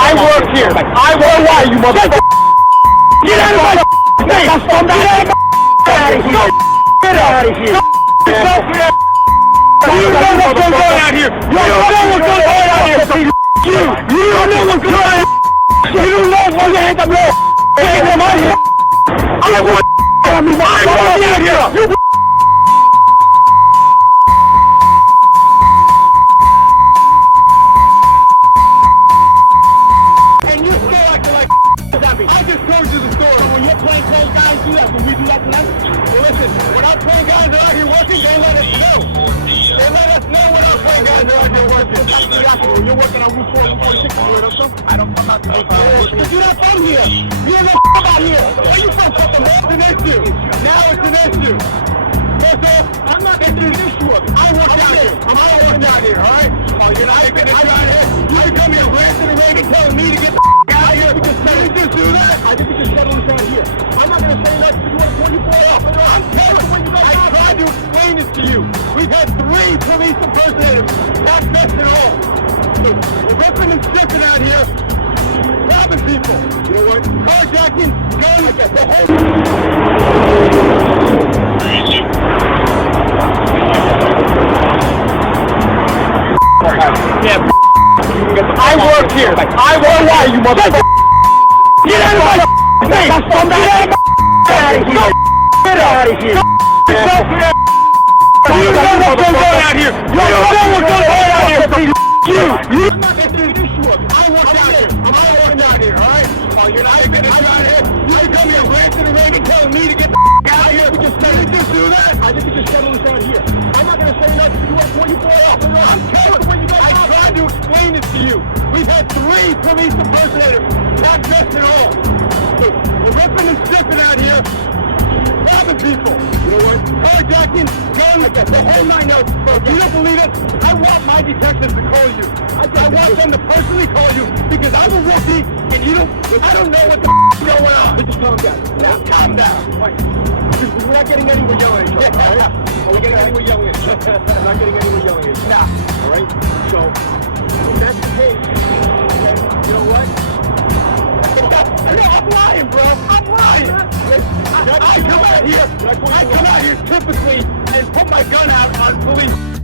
I work here. I work why you motherfucker. Get out of my face. Get out of my Get out of here. You know what's going on here. You know what's going on here. You don't know what's going on. You don't know what's going on here. I want out here. I just told you the story. So when your plain clothes guys do that, when we do that tonight? Well, listen, when our plain guys are out here working, they let us know. They let us know when our plain guys are out here working. When you're working on Route 4 and 46, you heard of some? I don't come out to Route 4. Because you're not from here. You ain't no out here. Where you from, fucking man? It's an issue. Now it's an issue. I'm not making an issue of it. I work out here. I work out here, all right? Oh, you're not making an issue out here? You come here ranting and raving, telling me to get the out here because you just do that. I think you just settle this out here. I'm not going to say nothing. You want to pull your boy off. I'm telling you. I tried to explain this to you. We've had 3 police impersonators. Not best at all. So we're ripping and stripping out here. Robbing people. You know what? Carjacking, guns, the whole... Yeah, I work here. I work why you motherfucker. Get out of my face. Get out of my Get out of here. You know what's going on out here. You know what's going on out here. I'm not making an issue of it. I work out here. I'm working out here, all right? Oh, you're not making an issue out here. You come here ranting and raving, telling me to get the out of here. We just do that. I think you just settle this out here. I'm not going to say nothing. You want to pull your boy off. I'm telling you. I tried to explain this to you. We've had 3 police impersonators. Not best at all. So we're ripping and stripping out here. Robbing people. You know what? Carjacking, guns, the whole 9 yards. If you don't believe it, I want my detectives to call you. I want them to personally call you because I'm a rookie and I don't know what the going on. Just calm down. Now, calm down. Right. We're not getting anywhere yelling at each other, all right? Are we getting anywhere yelling at each other? We're not getting anywhere yelling at each other. Nah. All right? So, if that's the case, okay, you know what? No, I'm lying, bro. I'm lying. I come out here typically and put my gun out on police.